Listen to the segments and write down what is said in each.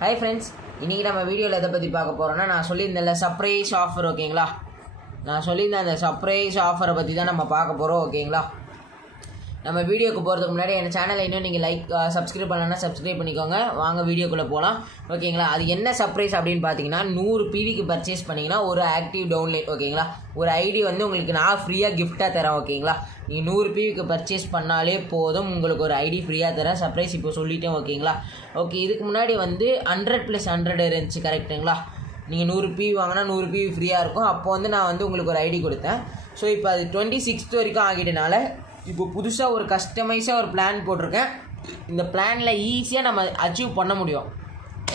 Hi friends, இன்றைக்கி நம்ம வீடியோவில் எதை பற்றி பார்க்க போகிறோன்னா, நான் சொல்லியிருந்தேன்ல சர்ப்ரைஸ் ஆஃபர். ஓகேங்களா, நான் சொல்லியிருந்தேன் அந்த சர்ப்ரைஸ் ஆஃபரை பற்றி தான் நம்ம பார்க்க போகிறோம். ஓகேங்களா, நம்ம வீடியோக்கு போகிறதுக்கு முன்னாடி என் சேனலை இன்னும் நீங்கள் சப்ஸ்கிரைப் பண்ணலன்னா சப்ஸ்கிரைப் பண்ணிக்கோங்க. வாங்க வீடியோக்குள்ளே போகலாம். ஓகேங்களா, அது என்ன சர்ப்ரைஸ் அப்படின்னு பார்த்தீங்கன்னா, 100 PVக்கு பர்ச்சேஸ் பண்ணிங்கன்னா ஒரு ஆக்டிவ் டவுன்லைன். ஓகேங்களா, ஒரு ஐடி வந்து உங்களுக்கு நான் ஃப்ரீயாக கிஃப்ட்டாக தரேன். ஓகேங்களா, நீங்கள் 100 PVக்கு பர்ச்சேஸ் பண்ணாலே போதும், உங்களுக்கு ஒரு ஐடி ஃப்ரீயாக தரேன். சர்ப்ரைஸ் இப்போ சொல்லிட்டேன். ஓகேங்களா, ஓகே. இதுக்கு முன்னாடி வந்து 100+100 இருந்துச்சு, கரெக்டுங்களா? நீங்கள் 100 PV வாங்கினா 100 PV ஃப்ரீயாக இருக்கும். அப்போ வந்து நான் வந்து உங்களுக்கு ஒரு ஐடி கொடுத்தேன். ஸோ இப்போ அது 26th வரைக்கும் ஆகிட்டனால இப்போ புதுசாக ஒரு கஸ்டமைஸாக ஒரு பிளான் போட்டிருக்கேன். இந்த பிளானில் ஈஸியாக நம்ம அச்சீவ் பண்ண முடியும்,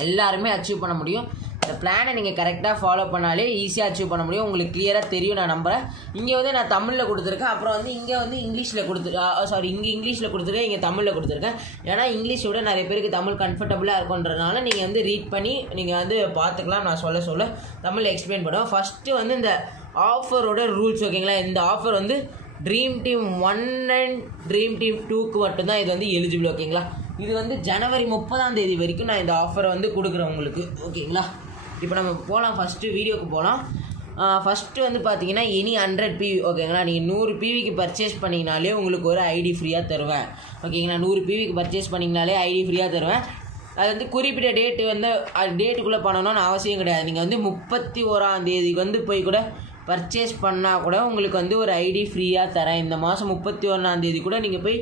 எல்லாருமே அச்சீவ் பண்ண முடியும். இந்த பிளானை நீங்கள் கரெக்டாக ஃபாலோ பண்ணாலே ஈஸியாக அச்சீவ் பண்ண முடியும். உங்களுக்கு கிளியராக தெரியும், நான் நம்புகிறேன். இங்கே வந்து நான் தமிழில் கொடுத்துருக்கேன், அப்புறம் வந்து இங்கே வந்து இங்கிலீஷில் இங்கே இங்கிலீஷில் கொடுத்துருக்கேன், இங்கே தமிழில் கொடுத்துருக்கேன். ஏன்னா இங்கிலீஷை விட நிறைய பேருக்கு தமிழ் கம்ஃபர்டபுளாக இருக்குன்றதுனால நீங்கள் வந்து ரீட் பண்ணி நீங்கள் வந்து பார்த்துக்கலாம். நான் சொல்ல தமிழில் எக்ஸ்பிளைன் பண்ணுவேன். ஃபஸ்ட்டு வந்து இந்த ஆஃபரோட ரூல்ஸ். ஓகேங்களா, இந்த ஆஃபர் வந்து dream team 1 and dream team 2க்கு மட்டும்தான் இது வந்து எலிஜிபிள். ஓகேங்களா, இது வந்து ஜனவரி 30 வரைக்கும் நான் இந்த ஆஃபரை வந்து கொடுக்குறேன் உங்களுக்கு. ஓகேங்களா, இப்போ நம்ம போகலாம், ஃபஸ்ட்டு வீடியோக்கு போகலாம். ஃபஸ்ட்டு வந்து பார்த்தீங்கன்னா எனி 100 PV. ஓகேங்களா, நீங்கள் 100 PVக்கு பர்ச்சேஸ் பண்ணிங்கனாலே உங்களுக்கு ஒரு ஐடி ஃப்ரீயாக தருவேன். ஓகேங்களா, 100 PVக்கு பர்ச்சேஸ் பண்ணிங்கனாலே ஐடி ஃப்ரீயாக தருவேன். அது வந்து குறிப்பிட்ட டேட்டு வந்து டேட்டுக்குள்ளே பண்ணணும்னு அவசியம் கிடையாது. நீங்கள் வந்து 31 வந்து போய் கூட பர்ச்சேஸ் பண்ணால் கூட உங்களுக்கு வந்து ஒரு ஐடி ஃப்ரீயாக தரேன். இந்த மாதம் 31 கூட நீங்கள் போய்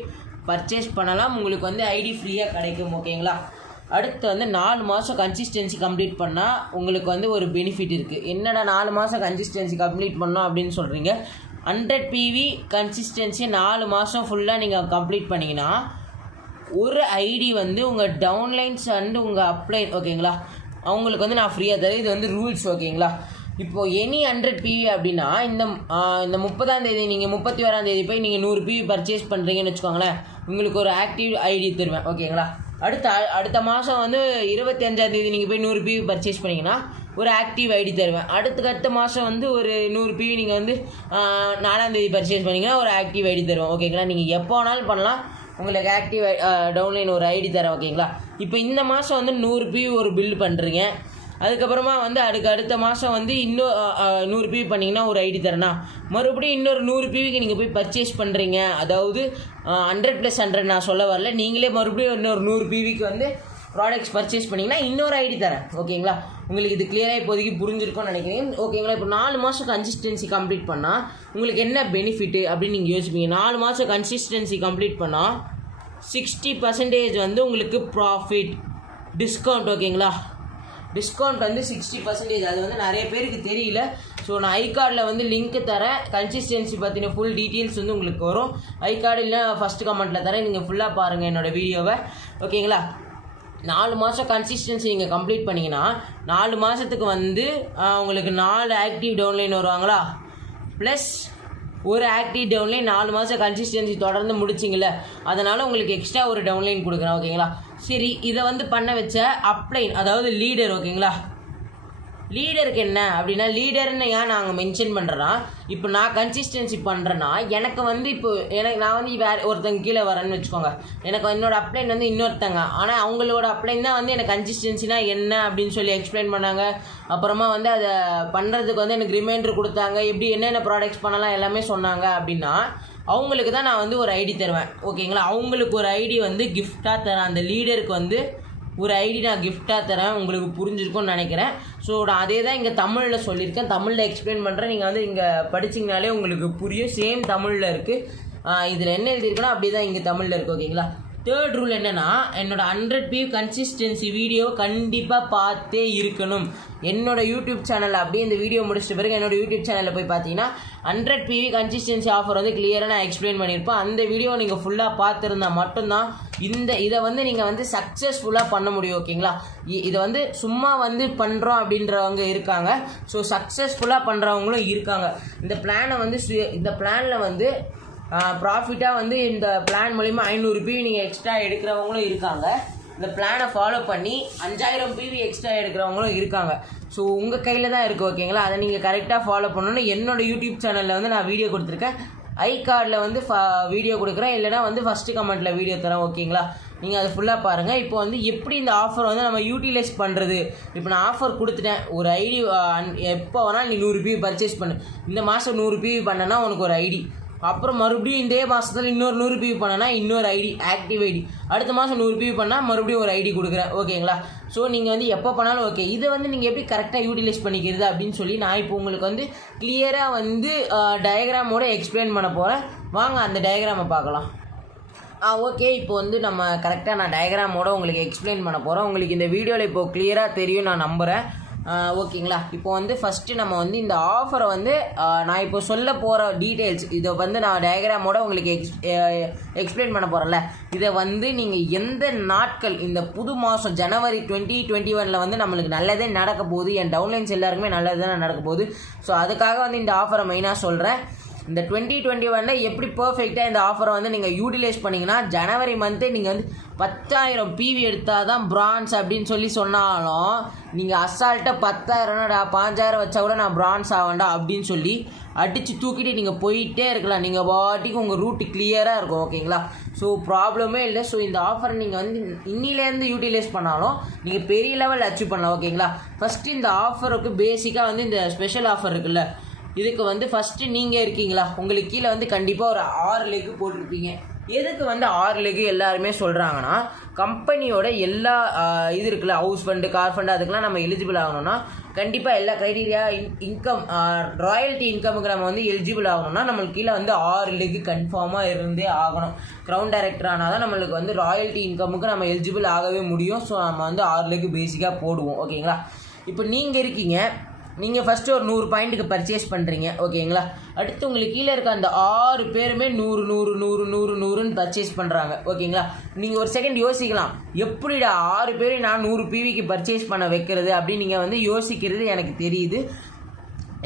பர்ச்சேஸ் பண்ணலாம், உங்களுக்கு வந்து ஐடி ஃப்ரீயாக கிடைக்கும். ஓகேங்களா, அடுத்து வந்து 4 மாதம் கன்சிஸ்டன்சி கம்ப்ளீட் பண்ணால் உங்களுக்கு வந்து ஒரு பெனிஃபிட் இருக்குது. என்னடா 4 மாதம் கன்சிஸ்டன்சி கம்ப்ளீட் பண்ணோம் அப்படின்னு சொல்கிறீங்க? 100 PV கன்சிஸ்டன்சி 4 மாதம் ஃபுல்லாக நீங்கள் கம்ப்ளீட் பண்ணிங்கன்னா ஒரு ஐடி வந்து உங்கள் டவுன்லைன்ஸ் அண்டு உங்கள் அப்ளைன். ஓகேங்களா, அவங்களுக்கு வந்து நான் ஃப்ரீயாக தரேன். இது வந்து ரூல்ஸ். ஓகேங்களா, இப்போது எனி 100 PV அப்படின்னா இந்த 30 நீங்கள் 31 போய் நீங்கள் 100 PV பர்ச்சேஸ் பண்ணுறீங்கன்னு வச்சுக்கோங்களேன், உங்களுக்கு ஒரு ஆக்டிவ் ஐடி தருவேன். ஓகேங்களா, அடுத்த மாதம் வந்து 25 நீங்கள் போய் 100 PV பர்ச்சேஸ் பண்ணிங்கன்னா ஒரு ஆக்டிவ் ஐடி தருவேன். அடுத்த மாதம் வந்து ஒரு 100 PV நீங்கள் வந்து 4 பர்ச்சேஸ் பண்ணிங்கன்னா ஒரு ஆக்டிவ் ஐடி தருவேன். ஓகேங்களா, நீங்கள் எப்போ வேணாலும் பண்ணலாம், உங்களுக்கு ஆக்டிவ் டவுன்லைன் ஒரு ஐடி தரேன். ஓகேங்களா, இப்போ இந்த மாதம் வந்து 100 PV ஒரு பில் பண்ணுறீங்க, அதுக்கப்புறமா வந்து அடுத்த மாதம் வந்து இன்னும் 100 PV பண்ணிங்கன்னா ஒரு ஐடி தரேன்னா மறுபடியும் இன்னொரு 100 PVக்கு நீங்கள் போய் பர்ச்சேஸ் பண்ணுறீங்க. அதாவது 100+100 நான் சொல்ல வரல, நீங்களே மறுபடியும் இன்னொரு 100 PVக்கு வந்து ப்ராடக்ட்ஸ் பர்ச்சேஸ் பண்ணிங்கன்னா இன்னொரு ஐடி தரேன். ஓகேங்களா, உங்களுக்கு இது கிளியராக இப்போதைக்கு புரிஞ்சிருக்கும்னு நினைக்கிறேன். ஓகேங்களா, இப்போ 4 மாதம் கன்சிஸ்டன்சி கம்ப்ளீட் பண்ணால் உங்களுக்கு என்ன பெனிஃபிட்டு அப்படின்னு நீங்கள் யோசிப்பீங்க. 4 மாதம் கன்சிஸ்டன்சி கம்ப்ளீட் பண்ணால் 60% வந்து உங்களுக்கு ப்ராஃபிட் டிஸ்கவுண்ட். ஓகேங்களா, டிஸ்கவுண்ட் வந்து 60%. அது வந்து நிறைய பேருக்கு தெரியல. ஸோ நான் ஐகார்டில் வந்து லிங்க் தரேன், கன்சிஸ்டன்சி பற்றின ஃபுல் டீட்டெயில்ஸ் வந்து உங்களுக்கு வரும். ஐகார்டு இல்லை ஃபஸ்ட்டு கமெண்ட்டில் தரேன், நீங்கள் ஃபுல்லாக பாருங்கள் என்னோடய வீடியோவை. ஓகேங்களா, 4 மாதம் கன்சிஸ்டன்சி நீங்கள் கம்ப்ளீட் பண்ணிங்கன்னா 4 மாதத்துக்கு வந்து உங்களுக்கு 4 ஆக்டிவ் டவுன்லைன் வருவாங்களா, ப்ளஸ் ஒரு ஆக்டிவ் டவுன்லைன் 4 மாதம் கன்சிஸ்டன்சி தொடர்ந்து முடிச்சிங்கள, அதனால் உங்களுக்கு எக்ஸ்ட்ரா ஒரு டவுன்லைன் கொடுக்குறேன். ஓகேங்களா, சரி, இதை வந்து பண்ண வச்ச அப்ளைன், அதாவது லீடர். ஓகேங்களா, லீடருக்கு என்ன அப்படின்னா, லீடர்னு ஏன் நாங்கள் மென்ஷன் பண்ணுறோன்னா, இப்போ நான் கன்சிஸ்டன்சி பண்ணுறேன்னா எனக்கு வந்து நான் வந்து வேறு ஒருத்தங்க கீழே வரேன்னு வச்சுக்கோங்க, எனக்கு என்னோட அப்ளைன் வந்து இன்னொருத்தங்க, ஆனால் அவங்களோட அப்ளைன் தான் வந்து எனக்கு கன்சிஸ்டன்சினா என்ன அப்படின்னு சொல்லி எக்ஸ்பிளைன் பண்ணாங்க. அப்புறமா வந்து அதை பண்ணுறதுக்கு வந்து எனக்கு ரிமைண்டர் கொடுத்தாங்க, எப்படி என்னென்ன ப்ராடக்ட்ஸ் பண்ணலாம் எல்லாமே சொன்னாங்க. அப்படின்னா அவங்களுக்கு தான் நான் வந்து ஒரு ஐடி தருவேன். ஓகேங்களா, அவங்களுக்கு ஒரு ஐடி வந்து கிஃப்டாக தரேன். அந்த லீடருக்கு வந்து ஒரு ஐடி நான் கிஃப்டாக தரேன். உங்களுக்கு புரிஞ்சிருக்கும்னு நினைக்கிறேன். ஸோ நான் அதே தான் இங்கே தமிழில் சொல்லியிருக்கேன், தமிழில் எக்ஸ்பிளைன் பண்ணுறேன். நீங்கள் வந்து இங்கே படிச்சிங்கனாலே உங்களுக்கு புரியும். சேம் தமிழில் இருக்குது. இதில் என்ன எழுதியிருக்குன்னா அப்படியே தான் இங்கே தமிழில் இருக்குது. ஓகேங்களா, தேர்ட் ரூல் என்னென்னா, என்னோட 100 PV கன்சிஸ்டன்சி வீடியோ கண்டிப்பாக பார்த்தே இருக்கணும். என்னோடய யூடியூப் சேனலில் அப்படியே இந்த வீடியோ முடிச்சிட்ட பிறகு என்னோடய யூடியூப் சேனலில் போய் பார்த்தீங்கன்னா 100 PV கன்சிஸ்டன்சி ஆஃபர் வந்து கிளியராக நான் எக்ஸ்பிளைன் பண்ணியிருப்பேன். அந்த வீடியோ நீங்கள் ஃபுல்லாக பார்த்துருந்தா மட்டும்தான் இதை வந்து நீங்கள் வந்து சக்ஸஸ்ஃபுல்லாக பண்ண முடியும். ஓகேங்களா, இதை வந்து சும்மா வந்து பண்ணுறோம் அப்படின்றவங்க இருக்காங்க, ஸோ சக்ஸஸ்ஃபுல்லாக பண்ணுறவங்களும் இருக்காங்க. இந்த பிளானில் வந்து ப்ராஃபிட்டாக வந்து இந்த பிளான் மூலிமா 500 PV நீங்கள் எக்ஸ்ட்ரா எடுக்கிறவங்களும் இருக்காங்க. இந்த பிளானை ஃபாலோ பண்ணி 5000 PV எக்ஸ்ட்ரா எடுக்கிறவங்களும் இருக்காங்க. ஸோ உங்கள் கையில் தான் இருக்குது. ஓகேங்களா, அதை நீங்கள் கரெக்டாக ஃபாலோ பண்ணணும்னு என்னோடய யூடியூப் சேனலில் வந்து நான் வீடியோ கொடுத்துருக்கேன். ஐகார்டில் வந்து வீடியோ கொடுக்குறேன், இல்லைனா வந்து ஃபஸ்ட்டு கமெண்ட்டில் வீடியோ தரேன். ஓகேங்களா, நீங்கள் அதை ஃபுல்லாக பாருங்கள். இப்போ வந்து எப்படி இந்த ஆஃபர் வந்து நம்ம யூட்டிலைஸ் பண்ணுறது. இப்போ நான் ஆஃபர் கொடுத்துட்டேன், ஒரு ஐடி எப்போ வேணால் நீ 100 PV பர்ச்சேஸ் பண்ணு. இந்த மாதம் 100 PV பண்ணனா உனக்கு ஒரு ஐடி, அப்புறம் மறுபடியும் இதே மாதத்தில் இன்னொரு 100 PV பண்ணனா இன்னொரு ஐடி, ஆக்டிவ் ஐடி, அடுத்த மாதம் 100 PV பண்ணால் மறுபடியும் ஒரு ஐடி கொடுக்குறேன். ஓகேங்களா? ஸோ நீங்கள் வந்து எப்போ பண்ணாலும் ஓகே. இதை வந்து நீங்கள் எப்படி கரெக்டாக யூட்டிலைஸ் பண்ணிக்கிறது அப்படின்னு சொல்லி நான் இப்போ உங்களுக்கு வந்து கிளியராக வந்து டயக்ராமோட எக்ஸ்பிளைன் பண்ண போகிறேன். வாங்க அந்த டயக்ராமை பார்க்கலாம். ஓகே, இப்போ வந்து நம்ம கரெக்டாக நான் டயக்ராமோட உங்களுக்கு எக்ஸ்பிளைன் பண்ண போகிறோம். உங்களுக்கு இந்த வீடியோவில் இப்போது கிளியராக தெரியும் நான் நம்புகிறேன். ஓகேங்களா? இப்போ வந்து ஃபஸ்ட்டு நம்ம வந்து இந்த ஆஃபரை வந்து நான் இப்போ சொல்ல போகிற டீட்டெயில்ஸ் இதை வந்து நான் டயக்ராமோட உங்களுக்கு எக்ஸ்பிளைன் பண்ண போகிறேன்ல, இதை வந்து நீங்கள் எந்த நாட்கள் இந்த புது மாதம் ஜனவரி 2021 வந்து நம்மளுக்கு நல்லதே நடக்க போகுது, என் டவுன்லைன்ஸ் எல்லாருக்குமே நல்லது தானே நடக்க போகுது. ஸோ அதுக்காக வந்து இந்த ஆஃபரை மெயினாக சொல்கிறேன். இந்த 2021 எப்படி பர்ஃபெக்டாக இந்த ஆஃபரை வந்து நீங்கள் யூட்டிலைஸ் பண்ணிங்கன்னா, ஜனவரி மந்த்தே நீங்கள் வந்து 10,000 PV எடுத்தால் தான் பிரான்ஸ் அப்படின்னு சொல்லி சொன்னாலும் நீங்கள் அசால்ட்டாக 10,000 5,000 வச்சா கூட நான் பிரான்ஸ் ஆவேண்டா அப்படின்னு சொல்லி அடித்து தூக்கிட்டு நீங்கள் போயிட்டே இருக்கலாம். நீங்கள் பாட்டிக்கு உங்கள் ரூட்டு கிளியராக இருக்கும். ஓகேங்களா? ஸோ ப்ராப்ளமே இல்லை. ஸோ இந்த ஆஃபரை நீங்கள் வந்து இன்னிலேருந்து யூட்டிலைஸ் பண்ணாலும் நீங்கள் பெரிய லெவல் அச்சீவ் பண்ணலாம். ஓகேங்களா? ஃபஸ்ட்டு இந்த ஆஃபருக்கு பேசிக்காக வந்து இந்த ஸ்பெஷல் ஆஃபர் இருக்குல்ல, இதுக்கு வந்து ஃபஸ்ட்டு நீங்கள் இருக்கீங்களா, உங்களுக்கு கீழே வந்து கண்டிப்பாக ஒரு 6 லெக்கு போட்டிருப்பீங்க. எதுக்கு வந்து 6 லெக்கு எல்லாருமே சொல்கிறாங்கன்னா, கம்பெனியோட எல்லா இது இருக்குல்ல, ஹவுஸ் ஃபண்டு, கார் ஃபண்டு, அதுக்கெலாம் நம்ம எலிஜிபிள் ஆகணும்னா கண்டிப்பாக எல்லா க்ரைட்டீரியா இன்கம் ராயல்ட்டி இன்கமுக்கு நம்ம வந்து எலிஜிபிள் ஆகணும்னா நம்மளுக்கு கீழே வந்து 6 லெக்கு கன்ஃபார்மாக இருந்தே ஆகணும். க்ரௌன் டைரக்டர் ஆனால் தான் நம்மளுக்கு வந்து ராயல்ட்டி இன்கமுக்கு நம்ம எலிஜிபிள் ஆகவே முடியும். ஸோ நம்ம வந்து 6 லெக்கு பேசிக்காக போடுவோம். ஓகேங்களா? இப்போ நீங்கள் இருக்கீங்க, நீங்கள் ஃபஸ்ட்டு ஒரு 100 பாயிண்ட்டுக்கு பர்ச்சேஸ் பண்ணுறீங்க. ஓகேங்களா? அடுத்து உங்களுக்கு கீழே இருக்க அந்த 6 பேருமே 100 100 100 100 100ன்னு பர்ச்சேஸ் பண்ணுறாங்க. ஓகேங்களா? நீங்கள் ஒரு செகண்ட் யோசிக்கலாம், எப்படிடா 6 பேரும் நான் 100 PVக்கு பர்ச்சேஸ் பண்ண வைக்கிறது அப்படின்னு நீங்கள் வந்து யோசிக்கிறது எனக்கு தெரியுது.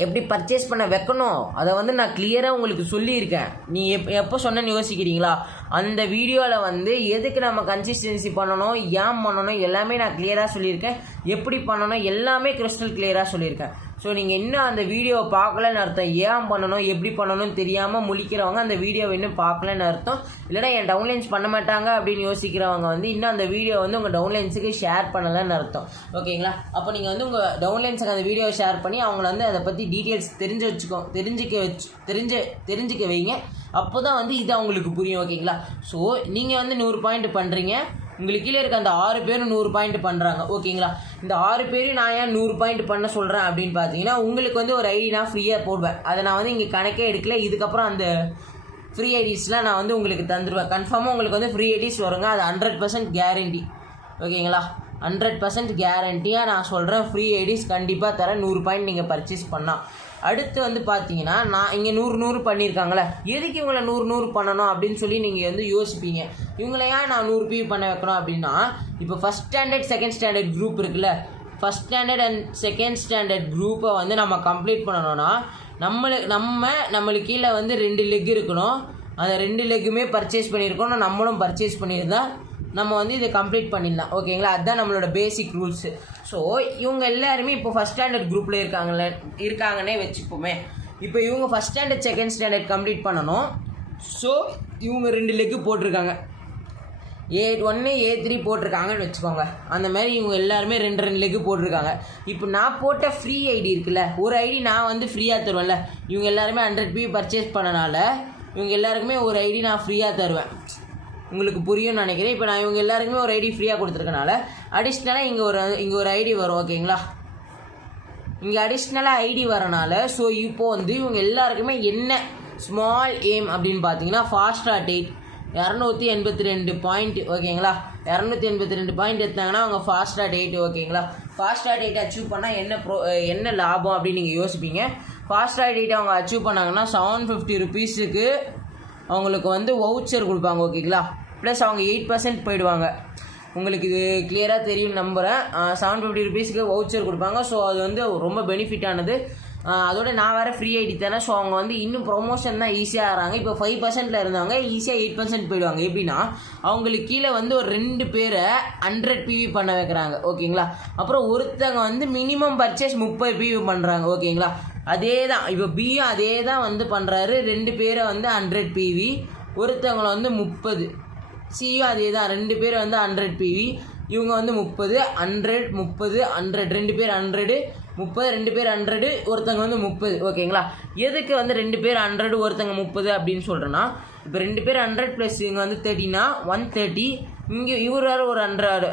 எப்படி பர்ச்சேஸ் பண்ண வைக்கணும் அதை வந்து நான் கிளியராக உங்களுக்கு சொல்லியிருக்கேன். நீ எப்போ சொன்னேன்னு யோசிக்கிறீங்களா? அந்த வீடியோவில் வந்து எதுக்கு நம்ம கன்சிஸ்டன்சி பண்ணணும், ஏன் பண்ணணும் எல்லாமே நான் கிளியராக சொல்லியிருக்கேன். எப்படி பண்ணணும் எல்லாமே கிறிஸ்டல் கிளியராக சொல்லியிருக்கேன். ஸோ நீங்கள் இன்னும் அந்த வீடியோவை பார்க்கலன்னு அர்த்தம். ஏன் பண்ணணும் எப்படி பண்ணணும்னு தெரியாமல் முழிக்கிறவங்க அந்த வீடியோவை இன்னும் பார்க்கலன்னு அர்த்தம். இல்லைனா என் டவுன்லைன்ஸ் பண்ண மாட்டாங்க அப்படின்னு யோசிக்கிறவங்க வந்து இன்னும் அந்த வீடியோ வந்து உங்கள் டவுன்லைன்ஸுக்கு ஷேர் பண்ணலைன்னு அர்த்தம். ஓகேங்களா? அப்போ நீங்கள் வந்து உங்கள் டவுன்லைன்ஸுக்கு அந்த வீடியோவை ஷேர் பண்ணி அவங்கள வந்து அதை பற்றி டீட்டெயில்ஸ் தெரிஞ்சுக்க வைங்க. அப்போ தான் வந்து இது அவங்களுக்கு புரியும். ஓகேங்களா? ஸோ நீங்கள் வந்து 100 பாயிண்ட் பண்ணுறீங்க, உங்களுக்கு கீழே இருக்க அந்த 6 பேரும் 100 பாயிண்ட் பண்ணுறாங்க. ஓகேங்களா? இந்த 6 பேரும் நான் ஏன் 100 பாயிண்ட் பண்ண சொல்கிறேன் அப்படின்னு பார்த்தீங்கன்னா, உங்களுக்கு வந்து ஒரு ஐடி நான் ஃப்ரீயாக போடுவேன். அதை நான் வந்து இங்கே கணக்கே எடுக்கல. இதுக்கப்புறம் அந்த ஃப்ரீ ஐடிஸ்லாம் நான் வந்து உங்களுக்கு தந்துடுவேன். கன்ஃபார்மாக உங்களுக்கு வந்து ஃப்ரீ ஐடிஸ் வருங்க. அது 100% கேரண்டி. ஓகேங்களா? 100% கேரண்டியாக நான் சொல்கிறேன். ஃப்ரீ ஐடிஸ் கண்டிப்பாக தரேன் 100 பாயிண்ட் நீங்கள் பர்ச்சேஸ் பண்ணால். அடுத்து வந்து பார்த்தீங்கன்னா, நான் இங்கே 100 பண்ணியிருக்காங்களே, எதுக்கு இவங்களை 100 பண்ணணும் அப்படின்னு சொல்லி நீங்கள் வந்து யோசிப்பீங்க. இவங்களை ஏன் நான் 100 PV பண்ண வைக்கணும் அப்படின்னா, இப்போ first standard second standard group இருக்குல்ல, first standard and second standard குரூப்பை வந்து நம்ம கம்ப்ளீட் பண்ணணும்னா நம்மளுக்கு கீழே வந்து 2 லெக் இருக்கணும். அந்த 2 லெக்குமே பர்ச்சேஸ் பண்ணியிருக்கணும். நம்மளும் பர்ச்சேஸ் பண்ணியிருந்தா நம்ம வந்து இதை கம்ப்ளீட் பண்ணிடலாம். ஓகேங்களா? அதுதான் நம்மளோட பேசிக் ரூல்ஸு. ஸோ இவங்க எல்லாருமே இப்போ ஃபஸ்ட் ஸ்டாண்டர்ட் குரூப்பில் இருக்காங்கன்னே வச்சுப்போமே. இப்போ இவங்க first standard second standard complete பண்ணணும். ஸோ இவங்க 2 லெக்கு போட்டிருக்காங்க, A1 A3 போட்டிருக்காங்கன்னு வச்சுக்கோங்க. அந்த மாதிரி இவங்க எல்லாருமே 2 லெக்கு போட்டிருக்காங்க. இப்போ நான் போட்ட ஃப்ரீ ஐடி இருக்குல்ல, ஒரு ஐடி நான் வந்து ஃப்ரீயாக தருவேன்ல. இவங்க எல்லாருமே 100 PV பர்ச்சேஸ் பண்ணனால இவங்க எல்லாருக்குமே ஒரு ஐடி நான் ஃப்ரீயாக தருவேன். உங்களுக்கு புரியும்னு நினைக்கிறேன். இப்போ நான் இவங்க எல்லாருக்குமே ஒரு ஐடி ஃப்ரீயாக கொடுத்துருக்கனால அடிஷ்னலாக இங்கே ஒரு ஐடி வரும். ஓகேங்களா? இங்கே அடிஷ்னலாக ஐடி வரனால ஸோ இப்போ வந்து இவங்க எல்லாருக்குமே என்ன ஸ்மால் எய்ம் அப்படின்னு பார்த்தீங்கன்னா, ஃபாஸ்ட் ஸ்டார்ட் 282 பாயிண்ட். ஓகேங்களா? 282 பாயிண்ட் எடுத்தாங்கன்னா அவங்க ஃபாஸ்ட் ஸ்டார்ட் 8. ஓகேங்களா? ஃபாஸ்ட் ஸ்டார்ட் 8 அச்சீவ் பண்ணால் என்ன லாபம் அப்படின்னு நீங்கள் யோசிப்பீங்க. ஃபாஸ்ட் ஸ்டார்ட் 8 அவங்க அச்சீவ் பண்ணாங்கன்னா 750 ருபீஸுக்கு அவங்களுக்கு வந்து வவுச்சர் கொடுப்பாங்க. ஓகேங்களா? ப்ளஸ் அவங்க 8% போயிடுவாங்க. உங்களுக்கு இது கிளியராக தெரியும் நம்புகிறேன். 750 ருபீஸுக்கு வவுச்சர் கொடுப்பாங்க. ஸோ அது வந்து ரொம்ப பெனிஃபிட்டானது. அதோட நான் வேறு ஃப்ரீ ஐடி தரேன். ஸோ அவங்க வந்து இன்னும் ப்ரொமோஷன் தான் ஈஸியாக ஆகிறாங்க. இப்போ 5%ல் இருந்தவங்க ஈஸியாக 8% போயிடுவாங்க. எப்படின்னா அவங்களுக்கு கீழே வந்து ஒரு 2 பேரை 100 PV பண்ண வைக்கிறாங்க. ஓகேங்களா? அப்புறம் ஒருத்தவங்க வந்து மினிமம் பர்ச்சேஸ் 30 PV பண்ணுறாங்க. ஓகேங்களா? அதே தான் இப்போ பியும் அதே தான் வந்து பண்ணுறாரு. 2 பேரை வந்து 100 PV, ஒருத்தவங்களை வந்து 30. சியும் அதே தான், 2 பேர் வந்து 100 PV, இவங்க வந்து 30 100 30 100, 2 பேர் 100 30, 2 பேர் 100, ஒருத்தங்க வந்து 30. ஓகேங்களா? எதுக்கு வந்து 2 பேர் 100 ஒருத்தங்க 30 அப்படின்னு சொல்கிறேன்னா, இப்போ 2 பேர் 100 ப்ளஸ் இவங்க வந்து 30னா 130, இங்கே இவரால் ஒரு 100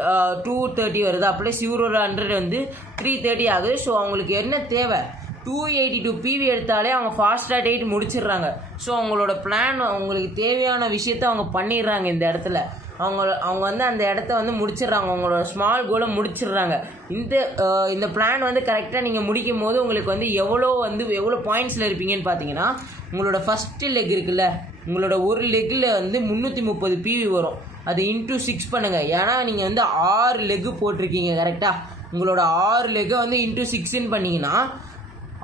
230 வருதா, ப்ளஸ் இவர் ஒரு 100 வந்து 330 ஆகுது. ஸோ அவங்களுக்கு என்ன தேவை, 282 PV எடுத்தாலே அவங்க ஃபாஸ்ட்டாக டேட் முடிச்சிடுறாங்க. ஸோ அவங்களோட பிளான், அவங்களுக்கு தேவையான விஷயத்த அவங்க பண்ணிடுறாங்க. இந்த இடத்துல அவங்க வந்து அந்த இடத்த வந்து முடிச்சிடுறாங்க, அவங்களோட ஸ்மால் கோலை முடிச்சிடுறாங்க. இந்த பிளான் வந்து கரெக்டாக நீங்கள் முடிக்கும் போது உங்களுக்கு வந்து எவ்வளோ பாயிண்ட்ஸில் இருப்பீங்கன்னு பார்த்தீங்கன்னா, உங்களோட ஃபஸ்ட்டு லெக் இருக்குல்ல, உங்களோட ஒரு லெக்கில் வந்து 330 PV வரும். அது இன்ட்டு 6 பண்ணுங்கள். ஏன்னா நீங்கள் வந்து 6 லெக்கு போட்டிருக்கீங்க கரெக்டாக. உங்களோட 6 லெக்கை வந்து இன்ட்டு 6ன்னு பண்ணிங்கன்னா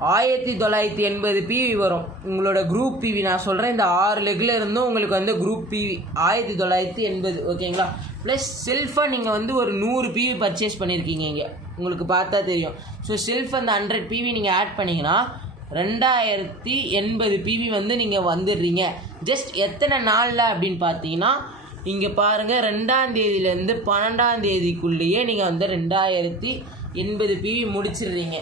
1980 PV வரும். உங்களோட குரூப் PV நான் சொல்கிறேன், இந்த 6 லெக்கில் இருந்தும் உங்களுக்கு வந்து குரூப் PV 1980. ஓகேங்களா? ப்ளஸ் செல்ஃபாக நீங்கள் வந்து ஒரு 100 PV பர்ச்சேஸ் பண்ணியிருக்கீங்க. இங்கே உங்களுக்கு பார்த்தா தெரியும். ஸோ செல்ஃப் அந்த 100 PV நீங்கள் ஆட் பண்ணிங்கன்னா 2080 PV வந்து நீங்கள் வந்துடுறீங்க. ஜஸ்ட் எத்தனை நாளில் அப்படின்னு பார்த்தீங்கன்னா, இங்கே பாருங்கள், 2ஆம் தேதியிலேருந்து 12ஆம் தேதிக்குள்ளேயே நீங்கள் வந்து 2080 PV முடிச்சிடுறீங்க.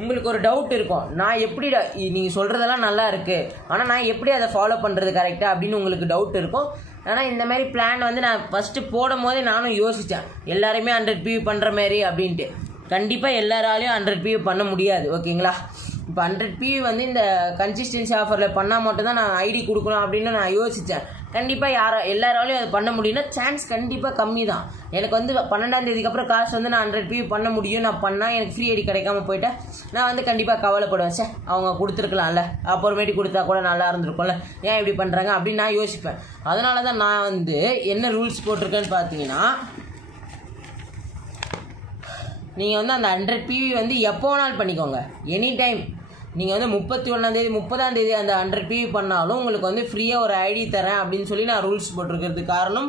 உங்களுக்கு ஒரு டவுட் இருக்கும், நான் எப்படி நீங்கள் சொல்கிறதெல்லாம் நல்லா இருக்குது, ஆனால் நான் எப்படி அதை ஃபாலோ பண்ணுறது கரெக்டாக அப்படின்னு உங்களுக்கு டவுட் இருக்கும். ஆனால் இந்த மாதிரி பிளான் வந்து நான் ஃபஸ்ட்டு போடும் போதே நானும் யோசித்தேன், எல்லாருமே 100 PV பண்ணுற மாதிரி அப்படின்ட்டு. கண்டிப்பாக எல்லாராலையும் 100 PV பண்ண முடியாது. ஓகேங்களா? இப்போ 100 PV வந்து இந்த கன்சிஸ்டன்சி ஆஃபரில் பண்ணால் மட்டும்தான் நான் ஐடி கொடுக்கணும் அப்படின்னு நான் யோசித்தேன். கண்டிப்பாக எல்லாராலையும் அது பண்ண முடியும்னா சான்ஸ் கண்டிப்பாக கம்மி தான். எனக்கு வந்து 12ஆம் தேதிக்கு அப்புறம் காசு வந்து நான் 100 PV பண்ண முடியும், நான் பண்ணால் எனக்கு ஃப்ரீ ஐடி கிடைக்காம போயிட்டேன், நான் வந்து கண்டிப்பாக கவலைப்படுவேன். சார் அவங்க கொடுத்துருக்கலாம்ல, அப்புறமேட்டி கொடுத்தா கூட நல்லா இருந்திருக்கும்ல, ஏன் இப்படி பண்ணுறாங்க அப்படின்னு நான் யோசிப்பேன். அதனால தான் நான் வந்து என்ன ரூல்ஸ் போட்டிருக்கேன்னு பார்த்தீங்கன்னா, நீங்கள் வந்து அந்த 100 PV வந்து எப்போ வேணாலும் பண்ணிக்கோங்க, எனி டைம். நீங்கள் வந்து 31ஆம் தேதி 30ஆம் தேதி அந்த 100 PV பண்ணாலும் உங்களுக்கு வந்து ஃப்ரீயாக ஒரு ஐடி தரேன் அப்படின்னு சொல்லி நான் ரூல்ஸ் போட்டிருக்கிறதுக்கு காரணம்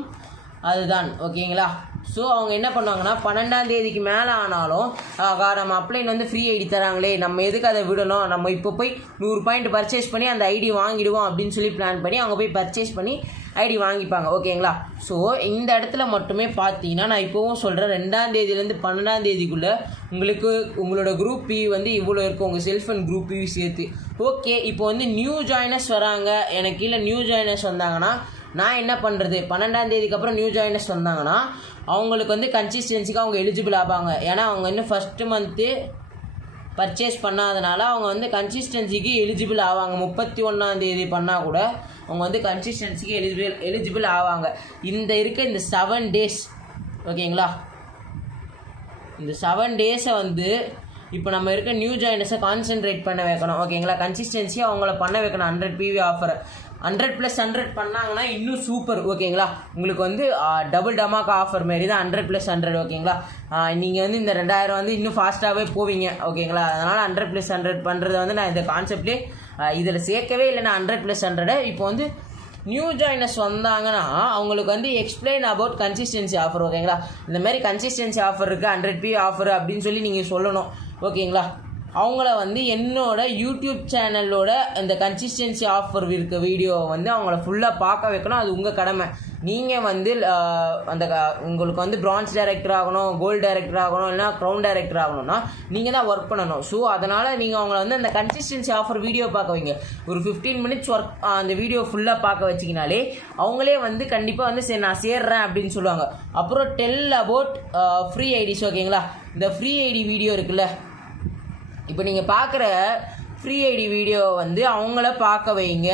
அதுதான். ஓகேங்களா? ஸோ அவங்க என்ன பண்ணுவாங்கன்னா, 12ஆம் தேதிக்கு மேலே ஆனாலும் நம்ம அப்ளைன் வந்து ஃப்ரீ ஐடி தராங்களே, நம்ம எதுக்கு அதை விடணும், நம்ம இப்போ போய் 100 பாயிண்ட் பர்ச்சேஸ் பண்ணி அந்த ஐடி வாங்கிடுவோம் அப்படின்னு சொல்லி பிளான் பண்ணி அவங்க போய் பர்ச்சேஸ் பண்ணி ஐடி வாங்கிப்பாங்க. ஓகேங்களா? ஸோ இந்த இடத்துல மட்டுமே பார்த்தீங்கன்னா, நான் இப்போவும் சொல்கிறேன், 2ஆம் தேதியிலேருந்து 12ஆம் தேதிக்குள்ளே உங்களோட குரூப் PV வந்து இவ்வளோ இருக்கும், உங்கள் செல்ஃப் அண்ட் குரூப் PV சேர்த்து. ஓகே, இப்போ வந்து நியூ ஜாயினர்ஸ் வராங்க, எனக்கு கீழே நியூ ஜாயினர்ஸ் வந்தாங்கன்னா நான் என்ன பண்ணுறது, 12ஆம் தேதிக்கு அப்புறம் நியூ ஜாயினர்ஸ் வந்தாங்கன்னா அவங்களுக்கு வந்து கன்சிஸ்டன்சிக்கு அவங்க எலிஜிபிள் ஆவாங்க. ஏன்னா அவங்க இன்னும் ஃபஸ்ட்டு மந்த்து பர்ச்சேஸ் பண்ணாதனால அவங்க வந்து கன்சிஸ்டன்சிக்கு எலிஜிபிள் ஆவாங்க. 31ஆம் தேதி பண்ணால் கூட அவங்க வந்து கன்சிஸ்டன்சிக்கு எலிஜிபிள் ஆவாங்க. இந்த 7 டேஸ். ஓகேங்களா? இந்த 7 டேஸை வந்து இப்போ நம்ம இருக்க நியூ ஜாயினர்ஸை கான்சென்ட்ரேட் பண்ண வைக்கணும். ஓகேங்களா? கன்சிஸ்டன்சியாக அவங்கள பண்ண வைக்கணும். 100 PV ஆஃபரை 100+100 பண்ணாங்கன்னா இன்னும் சூப்பர். ஓகேங்களா? உங்களுக்கு வந்து டபுள் டமாக்கா ஆஃபர் மாரி தான் 100+100. ஓகேங்களா? நீங்கள் வந்து இந்த 2000 வந்து இன்னும் ஃபாஸ்ட்டாகவே போவீங்க. ஓகேங்களா? அதனால் 100+100 பண்ணுறதை வந்து நான் இந்த கான்செப்ட்லேயே இதில் சேர்க்கவே இல்லை. நான் 100+100 இப்போ வந்து நியூ ஜாயினர்ஸ் வந்தாங்கன்னா அவங்களுக்கு வந்து எக்ஸ்பிளைன் அபவுட் கன்சிஸ்டன்சி ஆஃபர். ஓகேங்களா? இந்த மாதிரி கன்சிஸ்டன்சி ஆஃபர் இருக்குது, 100 PV ஆஃபர் அப்படின்னு சொல்லி நீங்கள் சொல்லணும். ஓகேங்களா? அவங்கள வந்து என்னோட யூடியூப் சேனலோட இந்த கன்சிஸ்டன்சி ஆஃபர் இருக்க வீடியோவை வந்து அவங்கள ஃபுல்லாக பார்க்க வைக்கணும். அது உங்கள் கடமை. நீங்கள் வந்து உங்களுக்கு வந்து பிரான்ஸ் டைரக்டர் ஆகணும், கோல்டு டைரக்டர் ஆகணும், இல்லைனா க்ரௌன் டைரக்டர் ஆகணும்னா நீங்கள் தான் ஒர்க் பண்ணணும். ஸோ அதனால் நீங்கள் அவங்கள வந்து அந்த கன்சிஸ்டன்சி ஆஃபர் வீடியோ பார்க்க வைங்க. ஒரு 15 மினிட்ஸ் ஒர்க் அந்த வீடியோ ஃபுல்லாக பார்க்க வச்சிங்கனாலே அவங்களே வந்து கண்டிப்பாக வந்து சரி நான் சேர்றேன் அப்படின்னு சொல்லுவாங்க. அப்புறம் டெல் அபவுட் ஃப்ரீ ஐடிஸ். ஓகேங்களா? இந்த ஃப்ரீ ஐடி வீடியோ இருக்குல்ல, இப்போ நீங்கள் பார்க்குற ஃப்ரீ ஐடி வீடியோ வந்து அவங்கள பார்க்க வைங்க.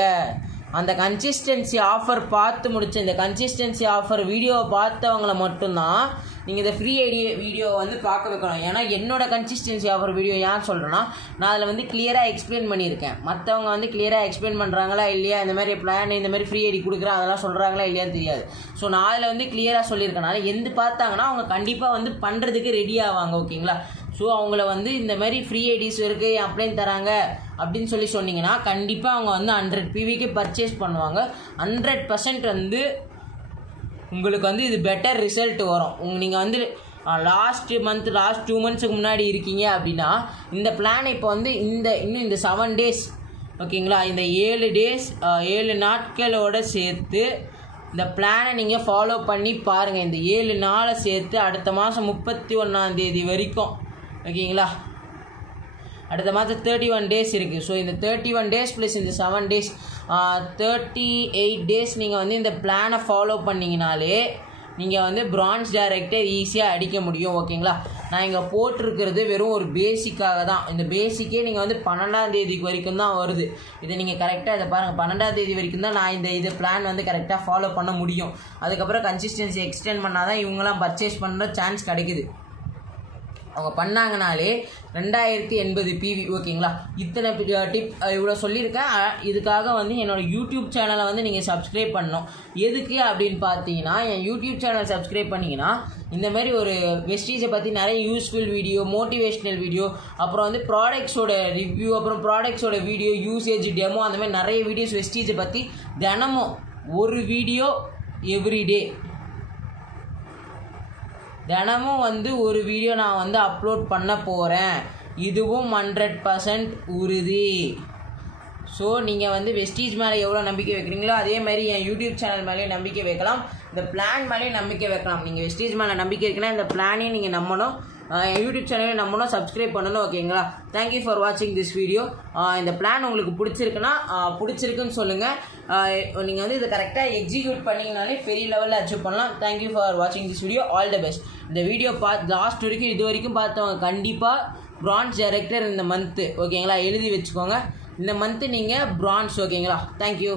அந்த கன்சிஸ்டன்சி ஆஃபர் பார்த்து முடிச்ச இந்த கன்சிஸ்டன்சி ஆஃபர் வீடியோவை பார்த்தவங்கள மட்டும்தான் நீங்கள் இந்த ஃப்ரீ ஐடி வீடியோ வந்து பார்க்க வைக்கணும். ஏன்னா என்னோட கன்சிஸ்டன்சி ஆஃபர் வீடியோ ஏன் சொல்கிறேன்னா, நான் அதில் வந்து கிளியராக எக்ஸ்பிளைன் பண்ணியிருக்கேன். மற்றவங்க வந்து கிளியராக எக்ஸ்பிளைன் பண்ணுறாங்களா இல்லையா, இந்த மாதிரி பிளான் இந்த மாதிரி ஃப்ரீ ஐடி கொடுக்குறேன் அதெல்லாம் சொல்கிறாங்களா இல்லையான்னு தெரியாது. ஸோ நான் அதில் வந்து கிளியராக சொல்லியிருக்கனால எந்த பார்த்தாங்கன்னா அவங்க கண்டிப்பாக வந்து பண்ணுறதுக்கு ரெடி ஆவாங்க. ஓகேங்களா? ஸோ அவங்கள வந்து இந்த மாதிரி ஃப்ரீ ஐடிஸ் இருக்குது அப்ளைன் தராங்க அப்படின்னு சொல்லி சொன்னீங்கன்னா கண்டிப்பாக அவங்க வந்து 100 PVக்கு பர்ச்சேஸ் பண்ணுவாங்க. 100% வந்து உங்களுக்கு வந்து இது பெட்டர் ரிசல்ட் வரும். நீங்கள் வந்து லாஸ்ட் 2 மந்த்ஸுக்கு முன்னாடி இருக்கீங்க அப்படின்னா இந்த பிளான் இப்போ வந்து இன்னும் இந்த 7 டேஸ். ஓகேங்களா? இந்த 7 டேஸ் 7 நாட்களோடு சேர்த்து இந்த பிளானை நீங்கள் ஃபாலோ பண்ணி பாருங்கள். இந்த 7 நாளை சேர்த்து அடுத்த மாதம் 31 வரைக்கும் ஓகேங்களா. அடுத்த மாதம் 31 டேஸ் இருக்குது. ஸோ இந்த 31 டேஸ் ப்ளஸ் இந்த 7 டேஸ் 38 டேஸ் நீங்கள் வந்து இந்த பிளானை ஃபாலோ பண்ணிங்கனாலே நீங்கள் வந்து பிரான்ஸ் டைரக்டர் ஈஸியாக அடிக்க முடியும் ஓகேங்களா. நான் இங்கே போட்டிருக்கிறது வெறும் ஒரு பேசிக்காக தான். இந்த பேசிக்கே நீங்கள் வந்து 12ஆம் தேதிக்கு வரைக்கும் தான் வருது. இதை நீங்கள் கரெக்டாக இதை பாருங்கள், 12ஆம் தேதி வரைக்கும் தான் நான் இது பிளான் வந்து கரெக்டாக ஃபாலோ பண்ண முடியும். அதுக்கப்புறம் கன்சிஸ்டன்சி எக்ஸ்டெண்ட் பண்ணால் தான் இவங்களாம் பர்ச்சேஸ் பண்ணுற சான்ஸ் கிடைக்குது. அவங்க பண்ணாங்கனாலே 2080 PV ஓகேங்களா. இத்தனை டிப் இவ்வளோ சொல்லியிருக்கேன். இதுக்காக வந்து என்னோடய யூடியூப் சேனலை வந்து நீங்கள் சப்ஸ்கிரைப் பண்ணணும். எதுக்கு அப்படின்னு பார்த்தீங்கன்னா, என் யூடியூப் சேனல் சப்ஸ்கிரைப் பண்ணிங்கன்னா இந்தமாரி ஒரு வெஸ்டீஜை பற்றி நிறைய யூஸ்ஃபுல் வீடியோ, மோட்டிவேஷ்னல் வீடியோ, அப்புறம் வந்து ப்ராடக்ட்ஸோட ரிவ்யூ, அப்புறம் ப்ராடக்ட்ஸோட வீடியோ, யூசேஜ், டெமோ, அந்த மாதிரி நிறைய வீடியோஸ் வெஸ்டீஜை பற்றி தினமும் ஒரு வீடியோ எவ்ரிடே தினமும் வந்து ஒரு வீடியோ நான் வந்து அப்லோட் பண்ண போகிறேன். இதுவும் 100% உறுதி. ஸோ நீங்கள் வந்து வெஸ்டீஜ் மேலே எவ்வளோ நம்பிக்கை வைக்கிறீங்களோ அதே மாதிரி என் யூடியூப் சேனல் மேலேயும் நம்பிக்கை வைக்கலாம், இந்த பிளான் மேலேயும் நம்பிக்கை வைக்கலாம். நீங்கள் வெஸ்டீஜ் மேலே நம்பிக்கை இருக்குன்னா இந்த பிளானையும் நீங்கள் நம்பணும், என் யூடியூப் சேனலையும் நம்பணும், சப்ஸ்கிரைப் பண்ணணும் ஓகேங்களா. தேங்க்யூ ஃபார் வாட்சிங் திஸ் வீடியோ. இந்த பிளான் உங்களுக்கு பிடிச்சிருக்குன்னா பிடிச்சிருக்குன்னு சொல்லுங்கள். நீங்கள் வந்து இதை கரெக்டாக எக்ஸிக்யூட் பண்ணிங்கனாலே பெரிய லெவலில் அச்சீவ் பண்ணலாம். தேங்க்யூ ஃபார் வாட்சிங் this video. All the best. இந்த வீடியோ லாஸ்ட் வரைக்கும் இது வரைக்கும் பார்த்தவங்க கண்டிப்பாக பிரான்ஸ் டைரக்டர் இந்த மந்த்து ஓகேங்களா எழுதி வச்சுக்கோங்க. இந்த மந்த்து நீங்கள் பிரான்ஸ் ஓகேங்களா. தேங்க்யூ.